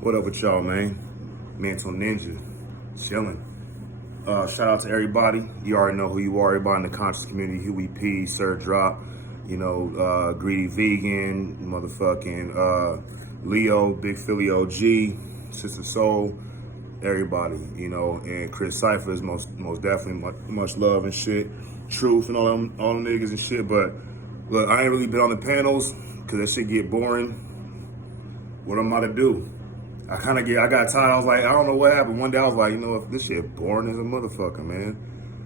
What up with y'all, man? Mental Ninja, chilling. Shout out to everybody. You already know who you are. Everybody in the conscious community, Huey P, Sir Drop, Greedy Vegan, motherfucking Leo, Big Philly OG, Sister Soul, everybody, and Chris Cypher is most definitely much love and shit. Truth and all them niggas and shit. But look, I ain't really been on the panels because that shit get boring. What I'm about to do? I got tired. I was like, I don't know what happened. One day I was like, this shit boring as a motherfucker, man.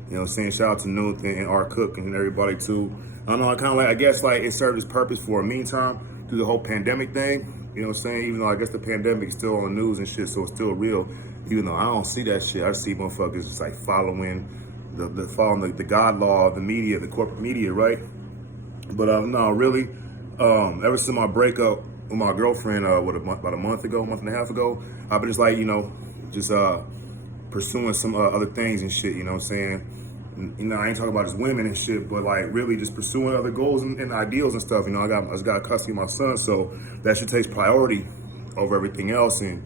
You know what I'm saying? Shout out to Nuth and R. Cook and everybody too. I don't know, I guess like it served its purpose for a meantime through the whole pandemic thing. You know what I'm saying? Even though I guess the pandemic is still on the news and shit, so it's still real. Even though I don't see that shit. I see motherfuckers just like following the God law of the media, the corporate media, right? But no, really, ever since my breakup with my girlfriend, about a month and a half ago, I've been just like, just pursuing some other things and shit, you know what I'm saying? I ain't talking about just women and shit, but like really just pursuing other goals and ideals and stuff. I just got custody of my son, so that shit takes priority over everything else. And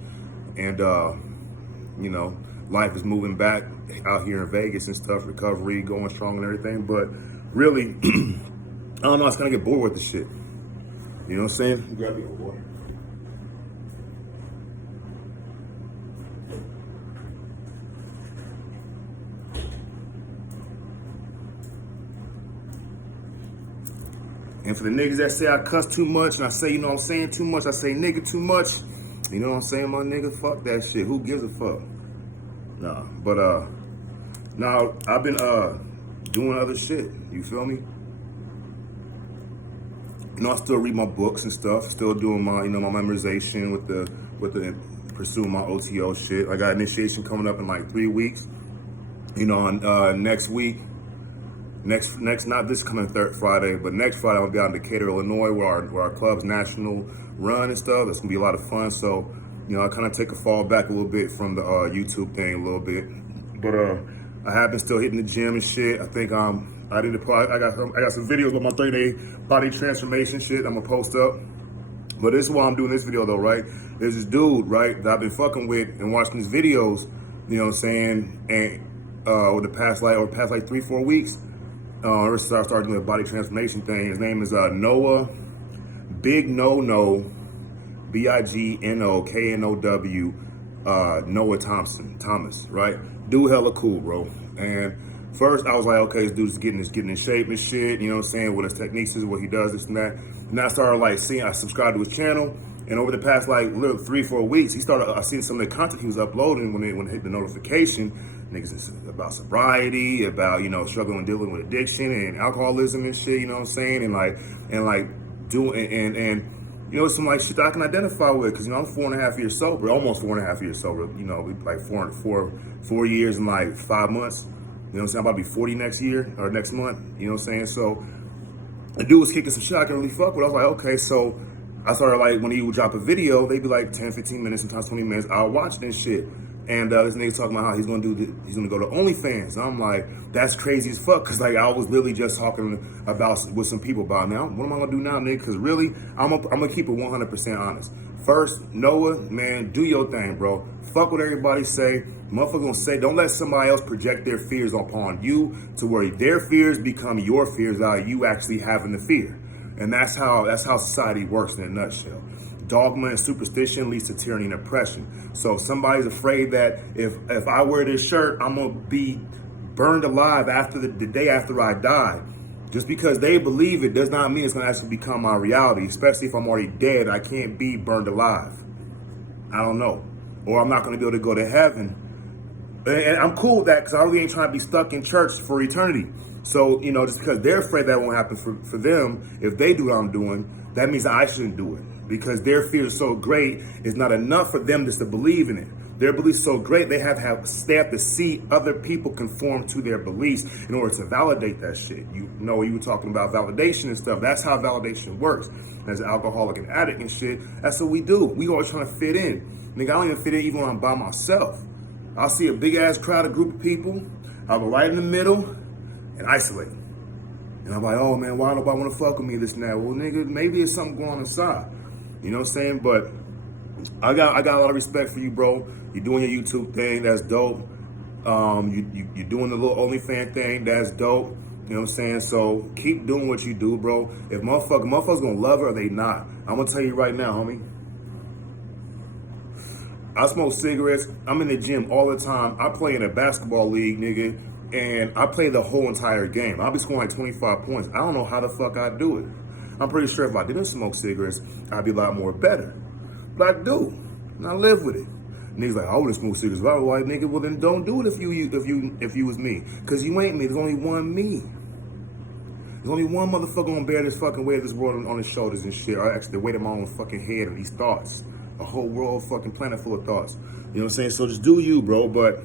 life is moving back out here in Vegas and stuff, recovery, going strong and everything. But really, I don't know, it's gonna get bored with the shit. You know what I'm saying? Grab me a water. And for the niggas that say I cuss too much and I say, I'm saying too much, I say nigga too much, you know what I'm saying, my nigga? Fuck that shit. Who gives a fuck? Nah, but now I've been doing other shit. You feel me? I still read my books and stuff. Still doing my, my memorization with the pursuing my OTO shit. I got initiation coming up in like 3 weeks. On next week. Next, not this coming Friday, but next Friday I'll be out in Decatur, Illinois, where our club's national run and stuff. That's gonna be a lot of fun. So, I kind of take a fall back a little bit from the YouTube thing a little bit, but I have been still hitting the gym and shit. I think I got some videos with my 30-day body transformation shit I'm gonna post up. But this is why I'm doing this video though, right? There's this dude, right, that I've been fucking with and watching his videos, you know what I'm saying, and over the past 3-4 weeks. Ever since I started doing the body transformation thing. His name is Noah Bignoknow, Bignoknow, Noah Thomas, right? Dude hella cool, bro. And first I was like, okay, this dude's getting in shape and shit, you know what I'm saying, what his techniques is, what he does, this and that. And I started I subscribed to his channel, and over the past little 3-4 weeks, I seen some of the content he was uploading when it hit the notification. Niggas about sobriety, about, struggling and dealing with addiction and alcoholism and shit, you know what I'm saying? And some shit that I can identify with, because, I'm 4.5 years sober, almost 4.5 years sober, like 4 years and 5 months, you know what I'm saying? I'm about to be 40 next year, or next month, you know what I'm saying? So, the dude was kicking some shit I can really fuck with. I was like, okay, so I started when he would drop a video, they'd be 10, 15 minutes, sometimes 20 minutes, I'll watch this shit. And this nigga talking about how he's gonna go to OnlyFans. And I'm like, that's crazy as fuck, cause I was really just talking with some people about now. What am I gonna do now, nigga? Cause really, I'm gonna keep it 100% honest. First, Noah, man, do your thing, bro. Fuck what everybody say. Motherfucker gonna say, don't let somebody else project their fears upon you to where their fears become your fears out you actually having the fear. And that's how society works in a nutshell. Dogma and superstition leads to tyranny and oppression. So if somebody's afraid that if I wear this shirt, I'm gonna be burned alive after the day after I die, just because they believe it does not mean it's gonna actually become my reality. Especially if I'm already dead, I can't be burned alive. I don't know, or I'm not gonna be able to go to heaven. And I'm cool with that, because I really ain't trying to be stuck in church for eternity. So, just because they're afraid that won't happen for them, if they do what I'm doing, that means that I shouldn't do it. Because their fear is so great, it's not enough for them just to believe in it. Their beliefs so great, they have to see other people conform to their beliefs in order to validate that shit. You were talking about validation and stuff. That's how validation works. As an alcoholic and addict and shit, that's what we do. We always trying to fit in. Nigga, I don't even fit in even when I'm by myself. I'll see a big ass crowd, a group of people. I'll go right in the middle and isolate. And I'm like, oh man, why nobody want to fuck with me, this and that? Well, nigga, maybe it's something going on inside. You know what I'm saying? But I got a lot of respect for you, bro. You're doing your YouTube thing. That's dope. You're doing the little OnlyFans thing. That's dope. You know what I'm saying? So keep doing what you do, bro. If motherfuckers gonna love it or they not. I'm gonna tell you right now, homie. I smoke cigarettes. I'm in the gym all the time. I play in a basketball league, nigga, and I play the whole entire game. I'll be scoring like 25 points. I don't know how the fuck I do it. I'm pretty sure if I didn't smoke cigarettes, I'd be a lot more better. But I do, and I live with it. Niggas like, I wouldn't smoke cigarettes. Well, like, nigga, well then don't do it if you was me, cause you ain't me. There's only one me. There's only one motherfucker gonna bear this fucking weight of this world on his shoulders and shit. Or actually, the weight of my own fucking head and these thoughts. A whole world, fucking planet full of thoughts. You know what I'm saying? So just do you, bro. But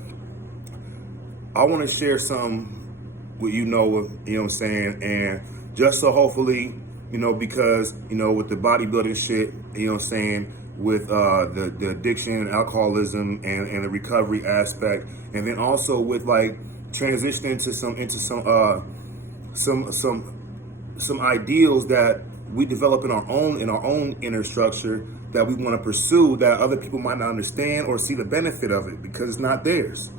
I want to share some with you know what I'm saying, and just so hopefully, because with the bodybuilding shit, you know what I'm saying, with the addiction, alcoholism, and the recovery aspect, and then also with like transitioning into some ideals that we develop in our own inner structure that we want to pursue that other people might not understand or see the benefit of it because it's not theirs.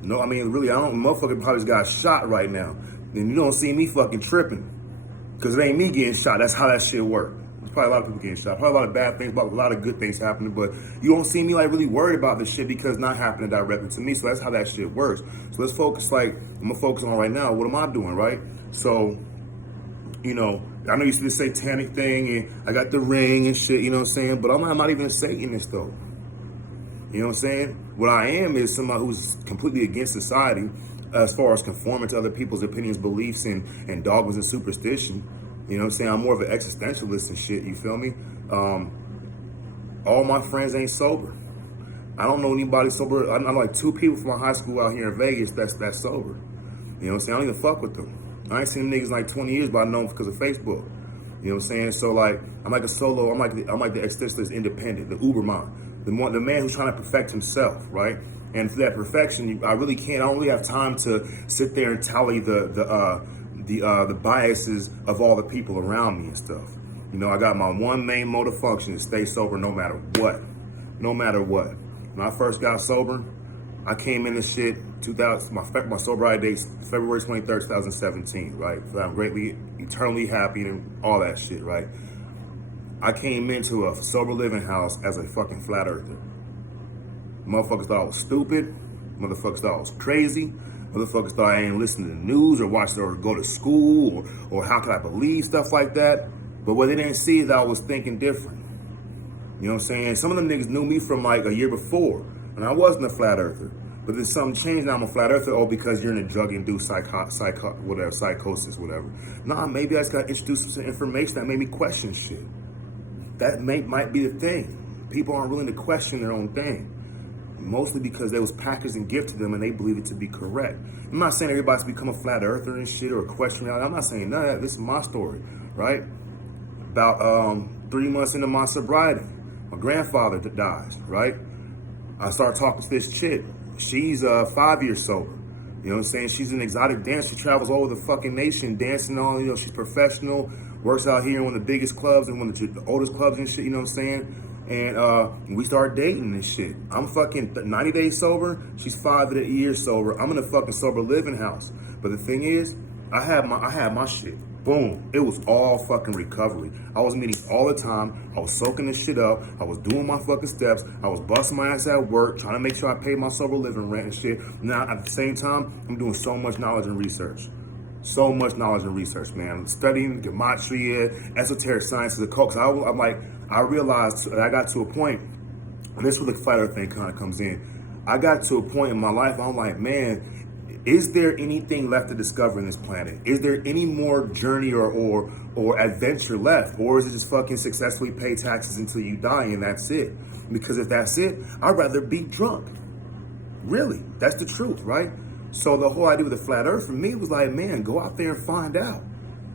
No, I mean, really, motherfucker probably just got shot right now. And you don't see me fucking tripping because it ain't me getting shot. That's how that shit work. There's probably a lot of people getting shot. Probably a lot of bad things, but a lot of good things happening. But you don't see me like really worried about this shit because it's not happening directly to me. So that's how that shit works. So let's focus, I'm gonna focus on right now. What am I doing, right? So, I know you see the satanic thing and I got the ring and shit, you know what I'm saying? But I'm not even a Satanist though. You know what I'm saying? What I am is somebody who's completely against society as far as conforming to other people's opinions, beliefs, and dogmas and superstition. You know what I'm saying? I'm more of an existentialist and shit, you feel me? All my friends ain't sober. I don't know anybody sober. I know like 2 people from my high school out here in Vegas that's sober. You know what I'm saying? I don't even fuck with them. I ain't seen them niggas in like 20 years, but I know them because of Facebook. You know what I'm saying? So like, I'm like a solo. I'm like the existentialist independent, the Uberman, the man who's trying to perfect himself, right? And for that perfection, I really can't. I don't really have time to sit there and tally the biases of all the people around me and stuff. I got my one main mode of function to stay sober no matter what. No matter what. When I first got sober, I came in this shit, my sobriety date, February 23rd, 2017, right? So I'm greatly, eternally happy and all that shit, right? I came into a sober living house as a fucking flat earther. Motherfuckers thought I was stupid. Motherfuckers thought I was crazy. Motherfuckers thought I ain't listening to the news or watch or go to school or how could I believe stuff like that. But what they didn't see is that I was thinking different. You know what I'm saying? Some of them niggas knew me from like a year before. And I wasn't a flat earther. But then something changed, now I'm a flat earther, because you're in a drug-induced psychosis, whatever. Nah, maybe I just got introduced to some information that made me question shit. That might be the thing. People aren't willing to question their own thing. Mostly because they was packaged and gifted to them and they believe it to be correct. I'm not saying everybody's become a flat earther and shit or a questioner. I'm not saying none of that. This is my story, right? About 3 months into my sobriety, my grandfather dies, right? I start talking to this chick. She's 5 years sober. You know what I'm saying? She's an exotic dancer. She travels all over the fucking nation dancing on, she's professional, works out here in one of the biggest clubs and one of the oldest clubs and shit, you know what I'm saying? And we start dating and shit. I'm fucking 90 days sober. She's 5 years sober. I'm in a fucking sober living house. But the thing is, I had my shit. Boom. It was all fucking recovery. I was meeting all the time. I was soaking this shit up. I was doing my fucking steps. I was busting my ass at work, trying to make sure I paid my sober living rent and shit. Now, at the same time, I'm doing so much knowledge and research. So much knowledge and research, man. Studying gematria, esoteric sciences, occult. I realized that I got to a point, and this is where the flat earth thing kind of comes in. I got to a point in my life, I'm like, man, is there anything left to discover in this planet? Is there any more journey or adventure left? Or is it just fucking successfully pay taxes until you die and that's it? Because if that's it, I'd rather be drunk. Really, that's the truth, right? So the whole idea with the flat earth for me was like, man, go out there and find out.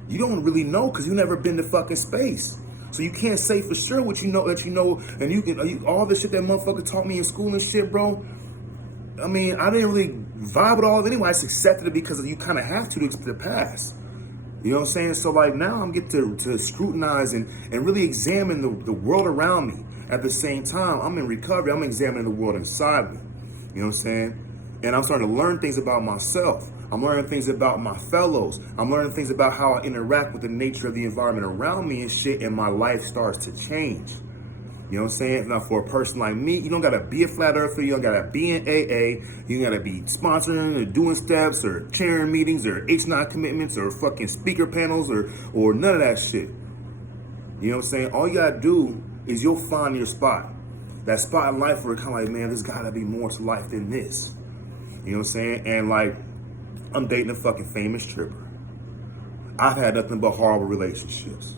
You don't really know because you've never been to fucking space. So you can't say for sure what you know that you know, and you can all the shit that motherfucker taught me in school and shit, bro. I mean, I didn't really vibe with all of it anyway. I just accepted it because you kind of have to pass. You know what I'm saying? So like now I'm getting to scrutinize and really examine the world around me. At the same time, I'm in recovery. I'm examining the world inside me. You know what I'm saying? And I'm starting to learn things about myself. I'm learning things about my fellows. I'm learning things about how I interact with the nature of the environment around me and shit, and my life starts to change. You know what I'm saying? Now, for a person like me, you don't gotta be a flat earther. You don't gotta be in AA. You gotta be sponsoring or doing steps or chairing meetings or H9 commitments or fucking speaker panels or none of that shit. You know what I'm saying? All you gotta do is you'll find your spot. That spot in life where it's kind of like, man, there's gotta be more to life than this. You know what I'm saying? And like, I'm dating a fucking famous stripper. I've had nothing but horrible relationships.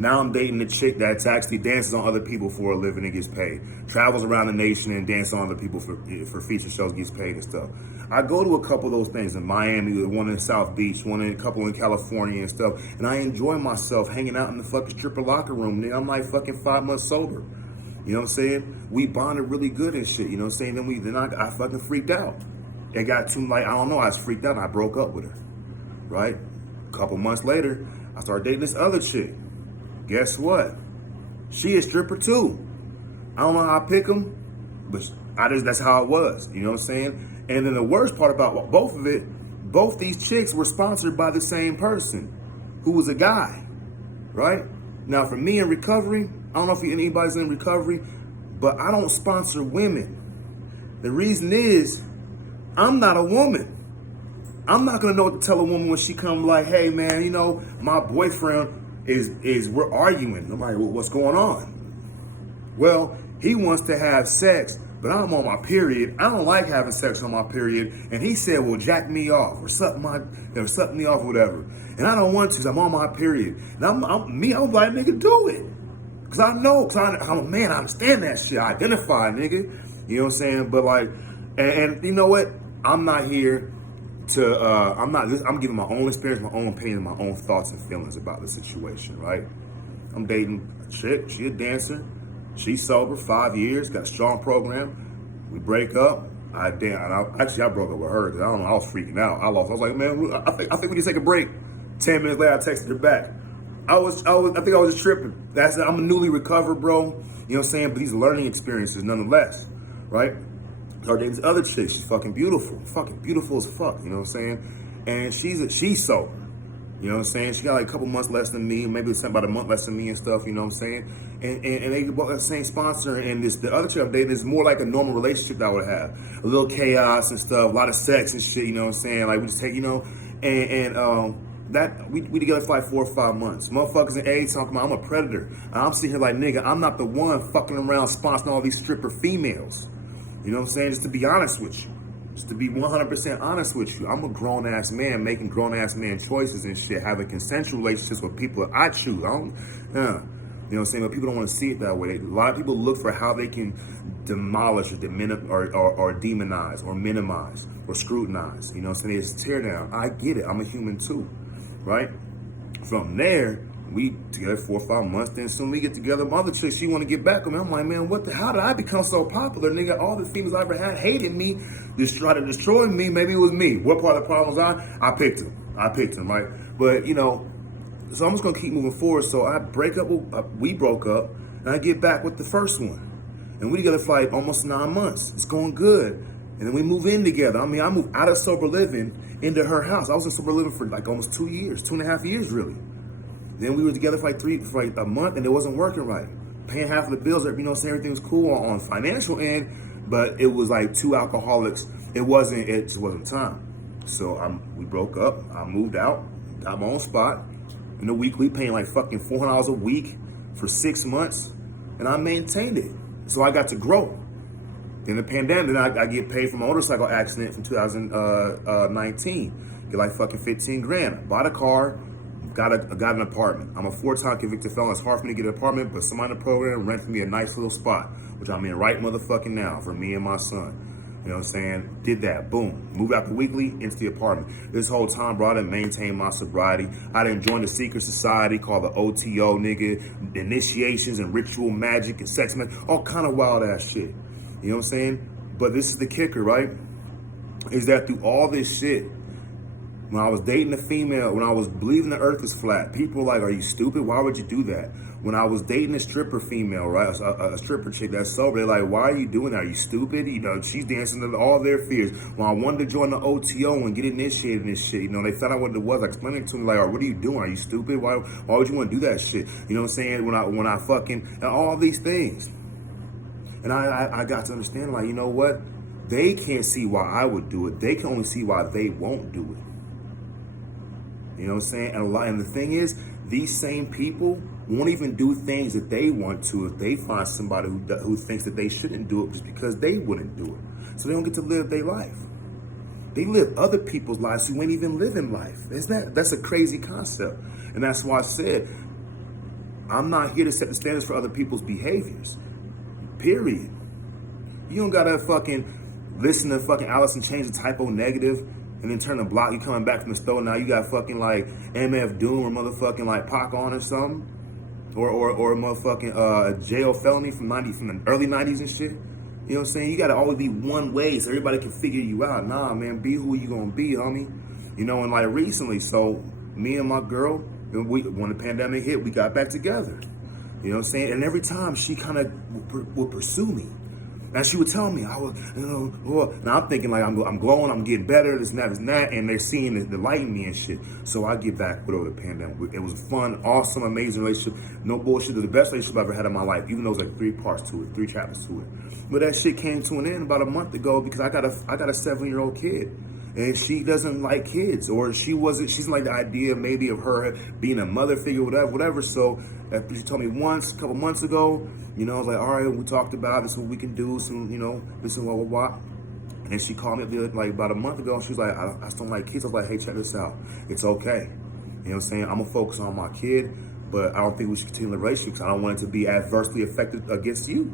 Now I'm dating a chick that actually dances on other people for a living and gets paid. Travels around the nation and dances on other people for feature shows, gets paid and stuff. I go to a couple of those things in Miami, one in South Beach, a couple in California and stuff. And I enjoy myself hanging out in the fucking stripper locker room. Nigga, I'm like fucking 5 months sober. You know what I'm saying? We bonded really good and shit. You know what I'm saying? Then I fucking freaked out. It got too, like, I don't know, I was freaked out and I broke up with her. Right? A couple months later, I started dating this other chick. Guess what? She a stripper too. I don't know how I pick them, but that's how it was. You know what I'm saying? And then the worst part about both these chicks were sponsored by the same person, who was a guy, right? Now, for me in recovery, I don't know if anybody's in recovery, but I don't sponsor women. The reason is, I'm not a woman. I'm not gonna know what to tell a woman when she come like, hey man, you know, my boyfriend is we're arguing. I'm like, well, what's going on? Well, he wants to have sex, but I'm on my period. I don't like having sex on my period. And he said, well, jack me off or suck me off or whatever. And I don't want to, so I'm on my period. And I'm like, nigga, do it. Cause I'm a man, I understand that shit. I identify, nigga. You know what I'm saying? But like, and you know what? I'm not here to, I'm giving my own experience, my own opinion, my own thoughts and feelings about the situation, right? I'm dating a chick, she a dancer, she's sober, 5 years, got a strong program. We break up. I broke up with her because I don't know, I was freaking out. I was like, man, I think we need to take a break. 10 minutes later, I texted her back. I think I was just tripping. I'm a newly recovered, bro. You know what I'm saying? But these learning experiences nonetheless, right? Her name's other chick. She's fucking beautiful as fuck. You know what I'm saying? And she's sober. You know what I'm saying? She got like a couple months less than me, maybe about a month less than me and stuff. You know what I'm saying? And they both the same sponsor. And the other chick I'm dating is more like a normal relationship that I would have. A little chaos and stuff, a lot of sex and shit. You know what I'm saying? Like we just take, you know, that we together for like 4 or 5 months. Motherfuckers in age talking about I'm a predator. And I'm sitting here like, nigga, I'm not the one fucking around sponsoring all these stripper females. You know what I'm saying? Just to be honest with you. Just to be 100% honest with you. I'm a grown-ass man making grown-ass man choices and shit, having consensual relationships with people that I choose. You know what I'm saying? But people don't want to see it that way. A lot of people look for how they can demolish or demonize or minimize or scrutinize. You know what I'm saying? It's tear down. I get it. I'm a human too, right? From there, we together 4 or 5 months. Then soon we get together. My other chick, she want to get back with me. I'm like, man, how did I become so popular, nigga? All the females I ever had hated me, just tried to destroy me. Maybe it was me. What part of the problem was I picked him, right? But you know, so I'm just gonna keep moving forward. So we broke up, and I get back with the first one, and we together for like almost 9 months. It's going good, and then we move in together. I mean, I moved out of sober living into her house. I was in sober living for like almost 2 years, 2.5 years, really. Then we were together for like a month, and it wasn't working right. Paying half of the bills, you know, saying everything was cool on financial end, but it was like 2 alcoholics. It just wasn't time. So we broke up. I moved out, got my own spot. In the weekly, paying like fucking $400 a week for 6 months, and I maintained it. So I got to grow. In the pandemic, then I get paid for my motorcycle accident from 2019. Get like fucking 15 grand. Bought a car. Got an apartment. I'm a 4-time convicted felon. It's hard for me to get an apartment, but somebody in the program rented me a nice little spot, which I'm in right motherfucking now for me and my son. You know what I'm saying? Did that. Boom. Moved out the weekly into the apartment. This whole time, bro, I done maintained my sobriety. I done joined a secret society called the OTO, nigga. Initiations and ritual magic and sex, man. All kind of wild ass shit. You know what I'm saying? But this is the kicker, right? Is that through all this shit, when I was dating a female, when I was believing the earth is flat, people were like, are you stupid? Why would you do that? When I was dating a stripper female, right, a stripper chick that's sober, they're like, why are you doing that? Are you stupid? You know, she's dancing to all their fears. When I wanted to join the OTO and get initiated in this shit, you know, they found out what it was. I explained it to me, like, what are you doing? Are you stupid? Why would you want to do that shit? You know what I'm saying? When I fucking, and all these things. And I got to understand, like, you know what? They can't see why I would do it. They can only see why they won't do it. You know what I'm saying? And the thing is, these same people won't even do things that they want to if they find somebody who thinks that they shouldn't do it just because they wouldn't do it. So they don't get to live their life. They live other people's lives who ain't even living life. That's a crazy concept. And that's why I said, I'm not here to set the standards for other people's behaviors. Period. You don't gotta fucking listen to fucking Allison change the typo negative and then turn the block. You coming back from the store now, you got fucking like MF Doom or motherfucking like Pac on or something. Or a motherfucking jail felony from the early 90s and shit. You know what I'm saying? You gotta always be one way so everybody can figure you out. Nah, man, be who you gonna be, homie. You know, and like recently, so me and my girl, when the pandemic hit, we got back together. You know what I'm saying? And every time she kind of would pursue me. And she would tell me, I was, you know, now I'm thinking like I'm glowing, I'm getting better, this and that, and they're seeing the light in me and shit. So I get back with over the pandemic. It was a fun, awesome, amazing relationship. No bullshit. It was the best relationship I ever had in my life, even though it was like 3 parts to it, 3 chapters to it. But that shit came to an end about a month ago because I got a 7-year-old kid. And she doesn't like kids, or she didn't like the idea maybe of her being a mother figure, whatever. So she told me once, a couple months ago, you know, I was like, all right, we talked about this, what we can do, some, you know, this and what. And she called me up like about a month ago, and she was like, I just don't like kids. I was like, hey, check this out. It's okay. You know what I'm saying? I'm gonna focus on my kid, but I don't think we should continue the relationship because I don't want it to be adversely affected against you.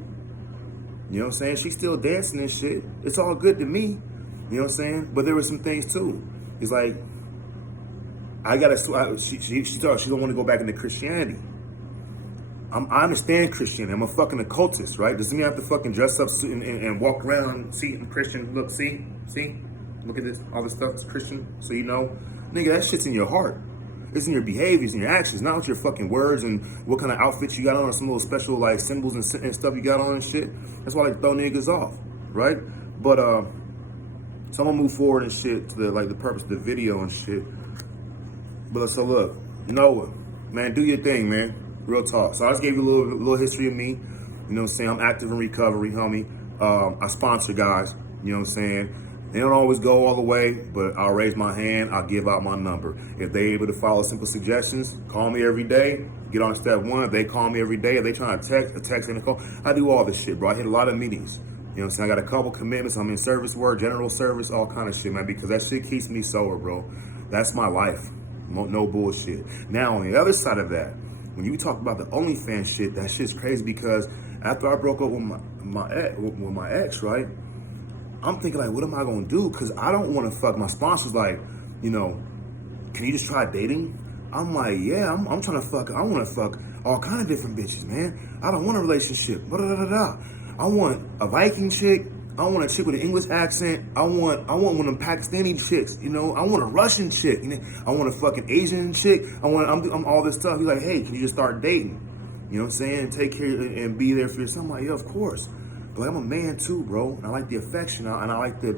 You know what I'm saying? She's still dancing and shit. It's all good to me. You know what I'm saying? But there were some things too. It's like, she thought she don't want to go back into Christianity. I understand Christianity. I'm a fucking occultist, right? Doesn't mean I have to fucking dress up and walk around, see, Christian, look, see? Look at this, all this stuff that's Christian, so you know. Nigga, that shit's in your heart. It's in your behaviors and your actions, not with your fucking words and what kind of outfits you got on or some little special like symbols and stuff you got on and shit. That's why they throw niggas off, right? But, so I'm gonna move forward and shit to the purpose of the video and shit. But so look, Noah, man, do your thing, man. Real talk. So I just gave you a little history of me. You know what I'm saying? I'm active in recovery, homie. I sponsor guys. You know what I'm saying? They don't always go all the way, but I'll raise my hand. I'll give out my number. If they're able to follow simple suggestions, call me every day. Get on step 1. If they call me every day, if they trying to text and call, I do all this shit, bro. I hit a lot of meetings. You know what I'm saying? I got a couple commitments. I'm in service work, general service, all kind of shit, man, because that shit keeps me sober, bro. That's my life. No bullshit. Now, on the other side of that, when you talk about the OnlyFans shit, that shit's crazy because after I broke up with my ex, right, I'm thinking, like, what am I going to do? Because I don't want to fuck. My sponsor's like, you know, can you just try dating? I'm like, yeah, I'm trying to fuck. I want to fuck all kind of different bitches, man. I don't want a relationship. I want a Viking chick. I want a chick with an English accent. I want one of them Pakistani chicks. You know, I want a Russian chick. You know, I want a fucking Asian chick. I'm all this stuff. He's like, hey, can you just start dating? You know what I'm saying? Take care and be there for yourself. I'm like, yeah, of course. But I'm a man too, bro. And I like the affection and I like the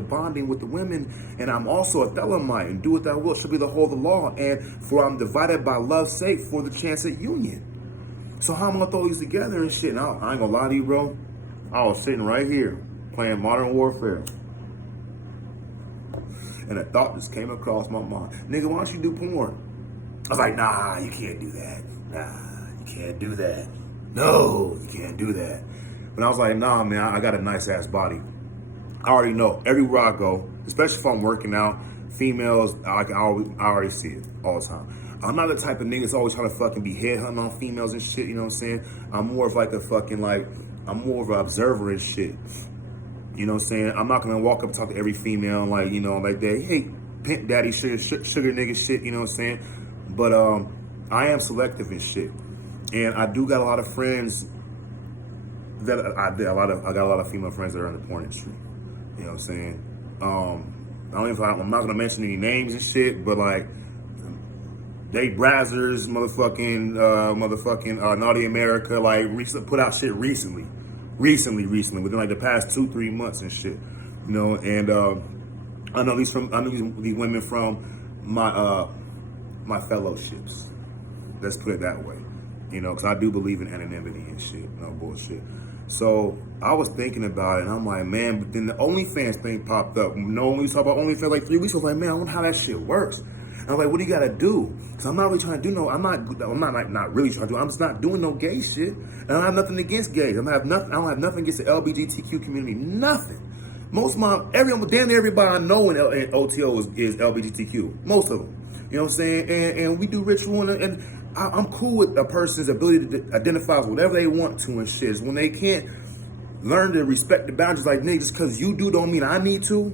bonding with the women. And I'm also a Thelemite, and do what thou wilt shall be the whole of the law. And for I'm divided by love's sake for the chance at union. So how am I gonna throw these together and shit? And I ain't gonna lie to you, bro. I was sitting right here playing Modern Warfare, and a thought just came across my mind. Nigga, why don't you do porn? I was like, nah, you can't do that. Nah, you can't do that. No, you can't do that. But I was like, nah, man, I got a nice ass body. I already know. Everywhere I go, especially if I'm working out, females, I already see it all the time. I'm not the type of nigga that's always trying to fucking be headhunting on females and shit, you know what I'm saying? I'm more of like a fucking I'm more of an observer and shit. You know what I'm saying? I'm not gonna walk up and talk to every female and like, you know, like that, hey, pimp daddy, sugar nigga shit, you know what I'm saying? But I am selective and shit. And I do got a lot of friends that I got a lot of female friends that are in the porn industry. You know what I'm saying? I'm not gonna mention any names and shit, but like, They Brazzers, Naughty America, like put out shit recently, within like the past 2-3 months and shit, you know. And I know these women from my fellowships. Let's put it that way, you know, because I do believe in anonymity and shit, no bullshit. So I was thinking about it, and I'm like, man, but then the OnlyFans thing popped up. You know, when we talked about OnlyFans like 3 weeks, I was like, man, I wonder how that shit works. And I'm like, what do you gotta do? Because I'm not really trying to do no, I'm not really trying to do, I'm just not doing no gay shit. And I don't have nothing against gays. I don't have nothing against the LGBTQ community, nothing. Damn near everybody I know in OTO is LGBTQ, most of them. You know what I'm saying? And we do ritual, and I'm cool with a person's ability to identify with whatever they want to and shit. When they can't learn to respect the boundaries, like, nigga, just because you do don't mean I need to.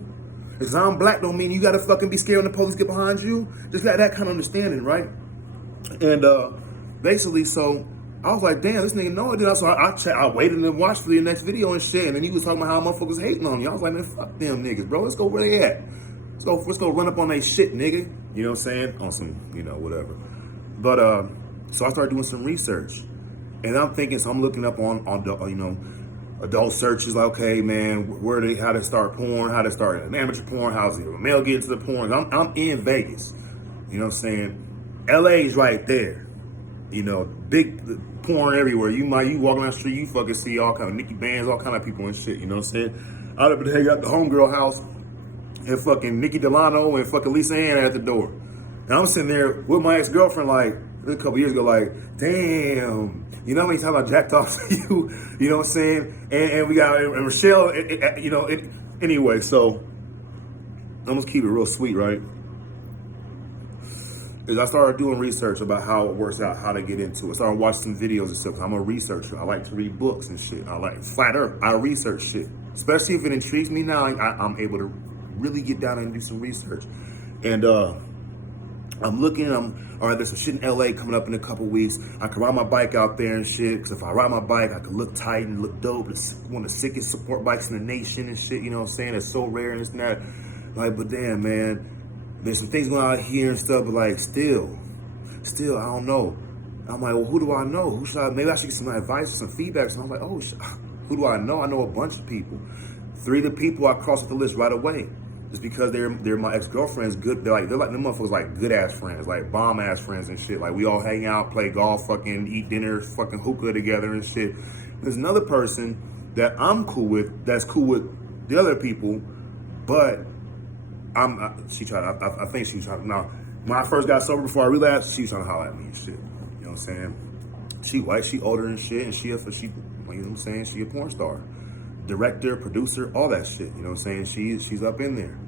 Because I'm black don't mean you got to fucking be scared when the police get behind you. Just got that kind of understanding, right? And basically, so I was like, damn, this nigga know it. So I waited and watched for the next video and shit. And then he was talking about how motherfuckers hating on you. I was like, man, fuck them niggas, bro. Let's go where they at. Let's go run up on they shit, nigga. You know what I'm saying? On some, you know, whatever. But so I started doing some research, and I'm thinking. So I'm looking up on you know, adult searches. Like, okay, man, how to start porn, how to start an amateur porn, how's a male get into the porn. I'm in Vegas. You know what I'm saying? LA's right there. You know, big porn everywhere. You walk down the street, you fucking see all kind of Nicki Bands, all kind of people and shit. You know what I'm saying? I'd have been hanging out the homegirl house, and fucking Nikki Delano and fucking Lisa Ann at the door. And I'm sitting there with my ex-girlfriend, like, a couple years ago, like, damn, you know how many times I jacked off to you? You know what I'm saying? And we got, and Rochelle, you know, anyway, so I'm gonna keep it real sweet, right? Is I started doing research about how it works out, how to get into it. I started watching some videos and stuff. I'm a researcher. I like to read books and shit. I like flat earth. I research shit, especially if it intrigues me. Now I'm able to really get down and do some research. And I'm looking, all right, there's some shit in LA coming up in a couple weeks. I can ride my bike out there and shit, because if I ride my bike, I can look tight and look dope. It's one of the sickest support bikes in the nation and shit, you know what I'm saying? It's so rare and this and that. Like, but damn, man, there's some things going on out here and stuff, but like, still, I don't know. I'm like, well, who do I know? Maybe I should get some advice or some feedback. So I'm like, oh, who do I know? I know a bunch of people. 3 of the people I crossed off the list right away. Just because they're my ex-girlfriends, good. They're like them motherfuckers, like good ass friends, like bomb ass friends and shit. Like we all hang out, play golf, fucking eat dinner, fucking hookah together and shit. There's another person that I'm cool with, that's cool with the other people, but I think she was trying. Now, when I first got sober before I relapsed, she was trying to holler at me and shit. You know what I'm saying? She white, she older and shit, and she you know what I'm saying? She a porn star. Director, producer, all that shit. You know what I'm saying? She's up in there.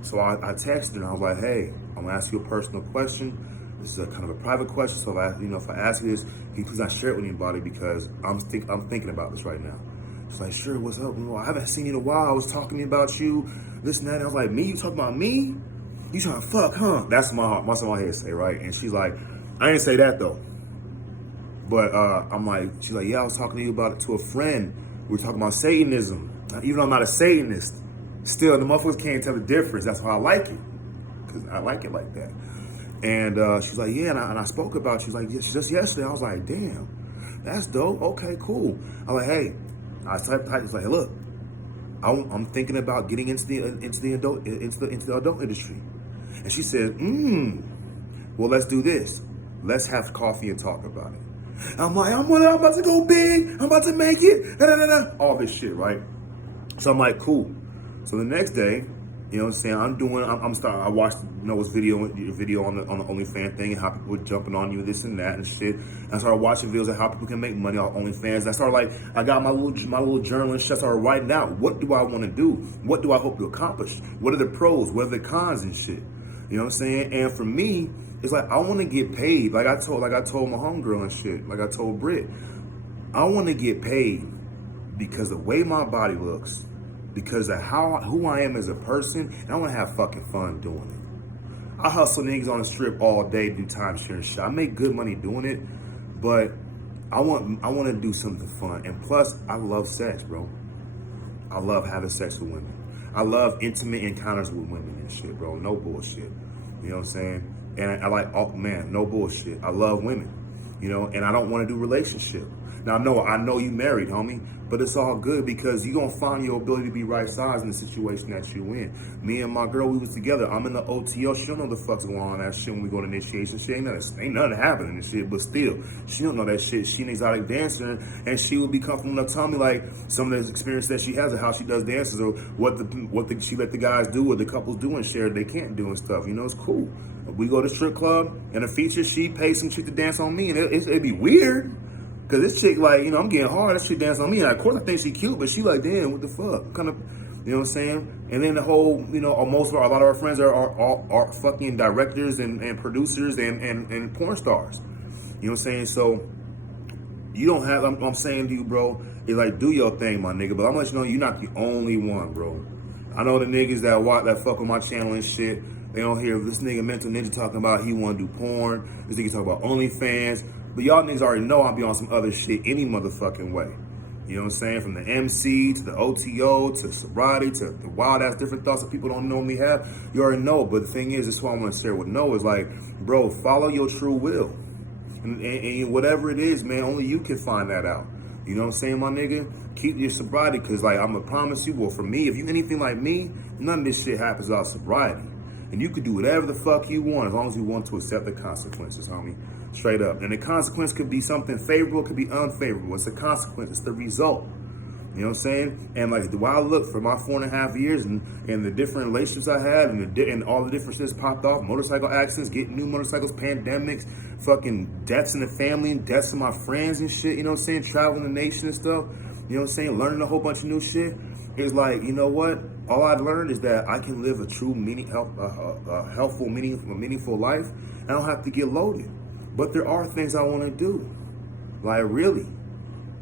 So I texted her and I was like, hey, I'm gonna ask you a personal question. This is a kind of a private question. So if I ask you this, can you please not share it with anybody, because I'm thinking about this right now. She's like, sure, what's up? Well, I haven't seen you in a while. I was talking to me about you, this and that. And I was like, me? You talking about me? You trying to fuck, huh? That's my head say, right? And she's like, I didn't say that though. But I'm like, she's like, yeah, I was talking to you about it to a friend. We were talking about Satanism. Even though I'm not a Satanist, still the motherfuckers can't tell the difference. That's why I like it, because I like it like that. And she's like, yeah, and I spoke about. She's like, yeah, just yesterday. I was like, damn, that's dope. Okay, cool. I was like, hey, I was like, hey, look, I'm thinking about getting into the adult industry. And she said, well, let's do this. Let's have coffee and talk about it. I'm like, I'm about to go big. I'm about to make it. All this shit, right? So I'm like, cool. So the next day, you know what I'm saying? I watched Noah's video on the OnlyFans thing, and how people were jumping on you, this and that and shit. And I started watching videos of how people can make money off OnlyFans. I got my little journal and shit. I started writing out, what do I want to do? What do I hope to accomplish? What are the pros? What are the cons and shit? You know what I'm saying? And for me, it's like, I want to get paid. Like I told my homegirl and shit. Like I told Britt, I want to get paid because the way my body looks, because of who I am as a person, and I want to have fucking fun doing it. I hustle niggas on the strip all day, do timeshare and shit. I make good money doing it, but I want to do something fun. And plus, I love sex, bro. I love having sex with women. I love intimate encounters with women and shit, bro. No bullshit. You know what I'm saying? And I like, oh man, no bullshit. I love women, you know, and I don't want to do relationship. Now I know you married, homie, but it's all good because you gonna find your ability to be right size in the situation that you in. Me and my girl, we was together. I'm in the OTO. She don't know the fuck's going on that shit when we go to initiation. She ain't nothing happening and shit, but still, she don't know that shit. She an exotic dancer, and she would be comfortable enough to tell me like some of the experience that she has and how she does dances or what she let the guys do or the couples do and share they can't do and stuff. You know, it's cool. We go to strip club and a feature, she pays some chick to dance on me, and it'd be weird. Cause this chick, like, you know, I'm getting hard. This chick dance on me. And of course, I think she cute, but she like, damn, what the fuck? Kind of, you know what I'm saying? And then the whole, you know, a lot of our friends are fucking directors and producers and porn stars. You know what I'm saying? So you don't have. I'm saying to you, bro, it's like do your thing, my nigga. But I'm letting you know you're not the only one, bro. I know the niggas that fuck with my channel and shit. They don't hear this nigga Mental Ninja talking about he want to do porn. This nigga talk about OnlyFans. But y'all niggas already know I'll be on some other shit any motherfucking way. You know what I'm saying? From the MC to the OTO to sobriety to the wild ass different thoughts that people don't normally have. You already know. But the thing is, this is what I want to share with Noah is like, bro, follow your true will. And whatever it is, man, only you can find that out. You know what I'm saying, my nigga? Keep your sobriety, because like I'm gonna promise you, well, for me, if you anything like me, none of this shit happens without sobriety. And you can do whatever the fuck you want as long as you want to accept the consequences, homie. Straight up. And the consequence could be something favorable, it could be unfavorable. It's a consequence, it's the result. You know what I'm saying? And like while I look for my 4.5 years and the different relationships I had and all the different shits popped off, motorcycle accidents, getting new motorcycles, pandemics, fucking deaths in the family and deaths of my friends and shit, you know what I'm saying? Traveling the nation and stuff, you know what I'm saying? Learning a whole bunch of new shit. It's like, you know what? All I've learned is that I can live a true, healthful, meaningful life. I don't have to get loaded. But there are things I want to do. Like, really.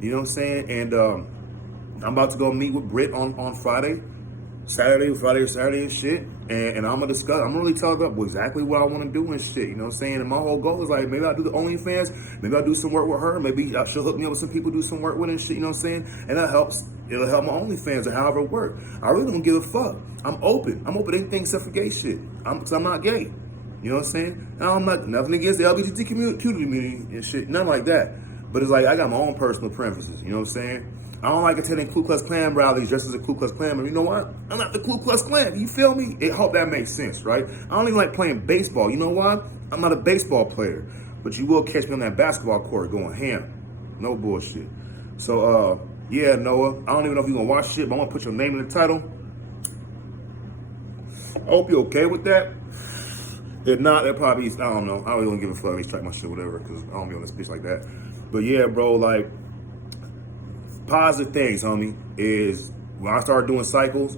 You know what I'm saying? And I'm about to go meet with Britt on Friday and shit. And I'm going to discuss, I'm really talk about exactly what I want to do and shit. You know what I'm saying? And my whole goal is like, maybe I'll do the OnlyFans. Maybe I'll do some work with her. Maybe she'll hook me up with some people, do some work with and shit. You know what I'm saying? And that helps. It'll help my OnlyFans or however it work. I really don't give a fuck. I'm open to anything except for gay shit. I'm not gay. You know what I'm saying? And I'm not nothing against the LGBT community and shit. Nothing like that. But it's like I got my own personal preferences. You know what I'm saying? I don't like attending Ku Klux Klan rallies dressed as a Ku Klux Klan. But you know what? I'm not the Ku Klux Klan. You feel me? I hope that makes sense, right? I don't even like playing baseball. You know why? I'm not a baseball player. But you will catch me on that basketball court going ham. No bullshit. So, yeah, Noah. I don't even know if you're going to watch shit, but I'm going to put your name in the title. I hope you're okay with that. If not, that probably, I don't know. I don't really give a fuck. They strike my shit, whatever, because I don't be on this bitch like that. But yeah, bro, like, positive things, homie, is when I started doing cycles,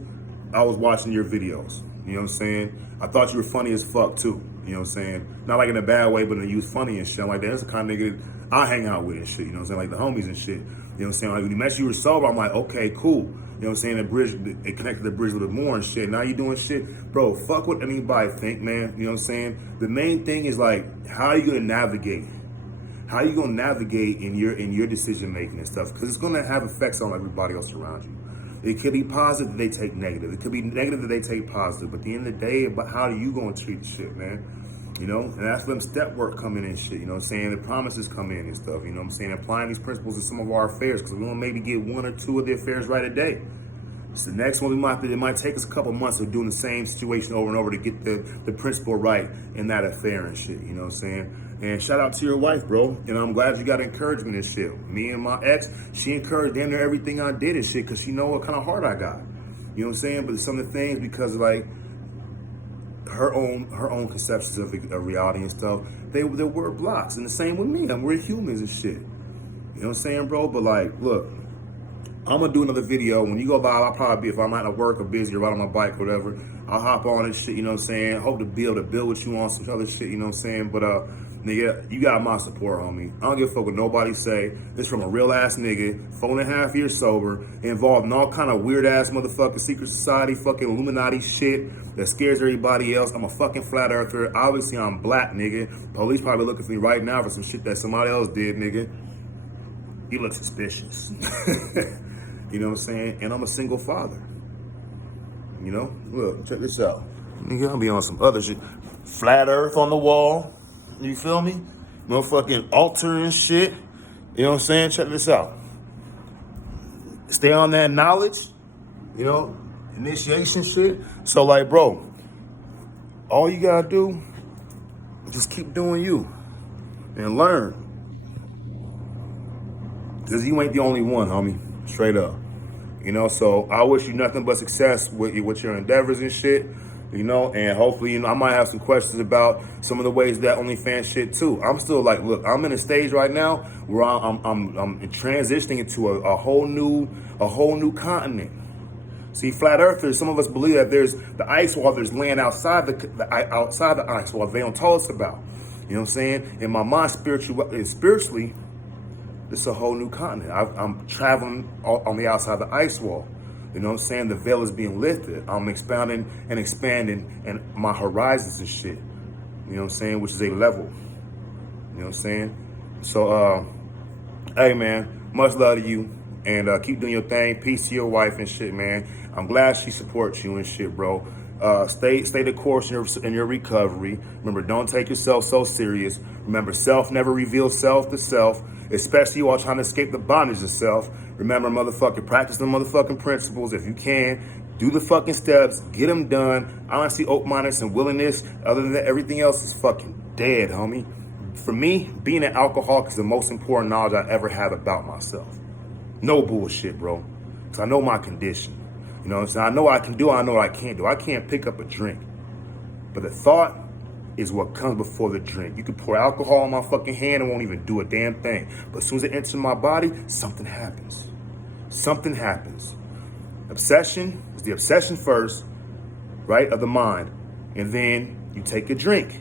I was watching your videos. You know what I'm saying? I thought you were funny as fuck, too. You know what I'm saying? Not like in a bad way, but in you funny and shit. I'm like, that's the kind of nigga I hang out with and shit. You know what I'm saying? Like the homies and shit. You know what I'm saying? Like when you met you were sober, I'm like, okay, cool. You know what I'm saying? It connected the bridge a little bit more and shit. Now you doing shit. Bro, fuck what anybody think, man. You know what I'm saying? The main thing is like, how are you gonna navigate? How are you gonna navigate in your decision making and stuff? Because it's gonna have effects on everybody else around you. It could be positive that they take negative. It could be negative that they take positive. But at the end of the day, about how are you gonna treat the shit, man? You know, and that's when step work come in and shit, you know what I'm saying? The promises come in and stuff, you know what I'm saying? Applying these principles to some of our affairs, because we want to maybe get 1 or 2 of the affairs right a day. So the next one, it might take us a couple months of doing the same situation over and over to get the principle right in that affair and shit, you know what I'm saying? And shout out to your wife, bro. And I'm glad you got encouragement and shit. Me and my ex, she encouraged damn near everything I did and shit, because she know what kind of heart I got. You know what I'm saying? But some of the things, because like, her own conceptions of reality and stuff, they were blocks. And the same with me. We're humans and shit. You know what I'm saying, bro? But like, look, I'm gonna do another video. When you go by, I'll probably be, if I'm not at work or busy or riding my bike or whatever, I'll hop on and shit, you know what I'm saying? Hope to be able to build with you on some other shit, you know what I'm saying? But nigga, you got my support, homie. I don't give a fuck what nobody say. This from a real ass nigga, 4.5 years sober, involved in all kind of weird ass motherfucking secret society, fucking Illuminati shit that scares everybody else. I'm a fucking flat earther. Obviously, I'm black, nigga. Police probably looking for me right now for some shit that somebody else did, nigga. You look suspicious. You know what I'm saying? And I'm a single father. You know? Look, check this out. Nigga, I'll be on some other shit. Flat Earth on the wall. You feel me? Motherfucking altar and shit. You know what I'm saying? Check this out. Stay on that knowledge. You know, initiation shit. So like, bro, all you gotta do is just keep doing you and learn. Because you ain't the only one, homie. Straight up. You know, so I wish you nothing but success with your endeavors and shit. You know, and hopefully, you know, I might have some questions about some of the ways that OnlyFans shit too. I'm still like, look, I'm in a stage right now where I'm transitioning into a whole new continent. See, flat earthers, some of us believe that there's the ice wall there's land outside outside the ice wall they don't tell us about. You know what I'm saying? In my mind, spiritually, this is a whole new continent. I'm traveling on the outside of the ice wall. You know what I'm saying? The veil is being lifted. I'm expounding and expanding and my horizons and shit. You know what I'm saying? Which is a level. You know what I'm saying? So, hey, man, much love to you. And keep doing your thing. Peace to your wife and shit, man. I'm glad she supports you and shit, bro. Stay the course in your recovery. Remember, don't take yourself so serious. Remember, self never reveals self to self, especially while trying to escape the bondage of self. Remember, motherfucking, practice the motherfucking principles if you can. Do the fucking steps. Get them done. Honestly, open-mindedness and willingness. Other than that, everything else is fucking dead, homie. For me, being an alcoholic is the most important knowledge I ever had about myself. No bullshit, bro. Because I know my condition. You know what I'm saying? I know what I can do. I know what I can't do. I can't pick up a drink. But the thought is what comes before the drink. You can pour alcohol in my fucking hand and won't even do a damn thing. But as soon as it enters my body, something happens. Something happens. Obsession is the obsession first, right, of the mind. And then you take a drink.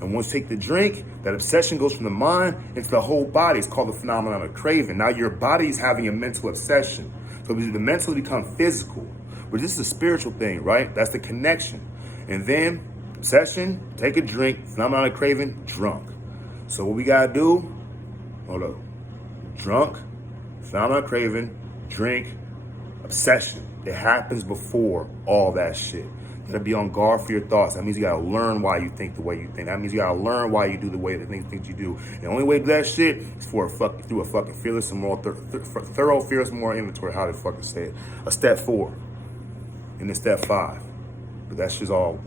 And once you take the drink, that obsession goes from the mind into the whole body. It's called the phenomenon of craving. Now your body is having a mental obsession. So the mental become physical. But this is a spiritual thing, right? That's the connection. And then obsession, take a drink, phenomenon of craving, drunk. So what we gotta do, hold up. Drunk, phenomenon of craving, drink, obsession. It happens before all that shit. You gotta be on guard for your thoughts. That means you gotta learn why you think the way you think. That means you gotta learn why you do the way the things you do. And the only way to do that shit is through a fucking fearless and more thorough, fearless, more inventory. How to fucking say it? A step 4, and then step 5. But that's just all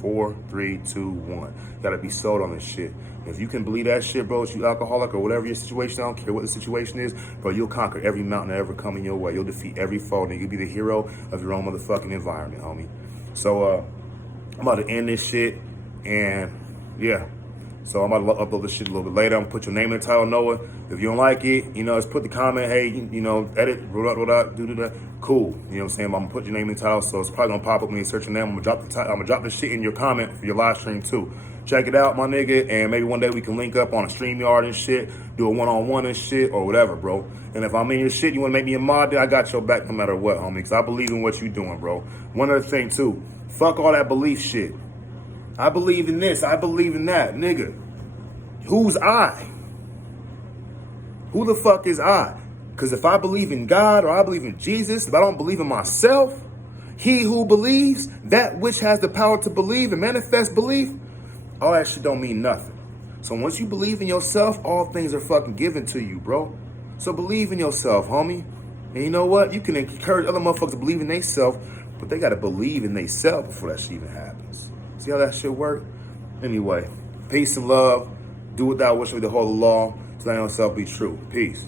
4, 3, 2, 1. You gotta be sold on this shit. If you can believe that shit, bro, if you alcoholic or whatever your situation, I don't care what the situation is, bro, you'll conquer every mountain that ever come in your way. You'll defeat every foe, and you'll be the hero of your own motherfucking environment, homie. So, I'm about to end this shit, and yeah. So I'm about to upload this shit a little bit later. I'm gonna put your name in the title, Noah. If you don't like it, you know, just put the comment, hey, you know, edit, do that. Cool. You know what I'm saying? I'm gonna put your name in the title, so it's probably gonna pop up when you search your name. I'm gonna drop the shit in your comment for your live stream too. Check it out, my nigga, and maybe one day we can link up on a StreamYard and shit, do a one-on-one and shit, or whatever, bro. And if I'm in your shit, you wanna make me a mod, then I got your back no matter what, homie, because I believe in what you doing, bro. One other thing, too. Fuck all that belief shit. I believe in this, I believe in that, nigga. Who's I? Who the fuck is I? Because if I believe in God or I believe in Jesus, if I don't believe in myself, he who believes, that which has the power to believe and manifest belief, all that shit don't mean nothing. So once you believe in yourself, all things are fucking given to you, bro. So believe in yourself, homie. And you know what? You can encourage other motherfuckers to believe in themselves, but they got to believe in themselves before that shit even happens. See how that shit work? Anyway, peace and love. Do what thou wish with the whole law. So let yourself be true. Peace.